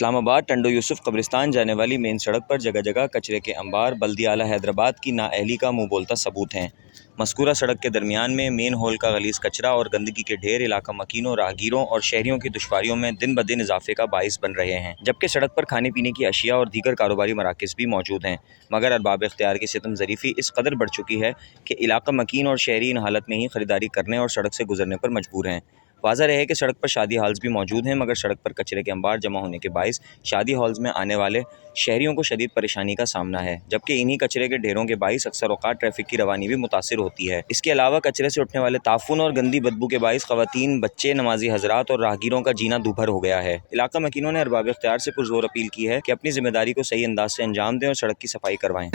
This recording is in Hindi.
इस्लामाबाद टंडो यूसुफ कब्रिस्तान जाने वाली मेन सड़क पर जगह जगह कचरे के अंबार बल्दिया आला हैदराबाद की नाअहली का मुंह बोलता सबूत हैं। मज़कूरा सड़क के दरमियान में मेन होल का गलीज़ कचरा और गंदगी के ढेर इलाका मकीनों, राहगीरों और शहरियों की दुश्वारियों में दिन ब दिन इजाफे का बाइस बन रहे हैं। जबकि सड़क पर खाने पीने की अशिया और दीगर कारोबारी मराकज़ भी मौजूद हैं, मगर अरबाब इख्तियार की सितम ज़रीफ़ी इस कदर बढ़ चुकी है कि इलाका मकीन और शहरी इन हालत में ही ख़रीदारी करने और सड़क से गुजरने पर मजबूर हैं। वाज़ह रहे कि सड़क पर शादी हॉल्स भी मौजूद हैं, मगर सड़क पर कचरे के अंबार जमा होने के बाइस शादी हॉल्स में आने वाले शहरियों को शदीद परेशानी का सामना है। जबकि इन्हीं कचरे के ढेरों के बाइस अक्सर औक़ात ट्रैफिक की रवानी भी मुतासिर होती है। इसके अलावा कचरे से उठने वाले ताफ़ुन और गंदी बदबू के बाइस ख़वातीन, बच्चे, नमाजी हज़रात और राहगीरों का जीना दूभर हो गया है। इलाका मकीनों ने अरबाब इख्तियार से पुरज़ोर अपील की है कि अपनी जिम्मेदारी को सही अंदाज से अंजाम दें और सड़क की सफाई करवाएं।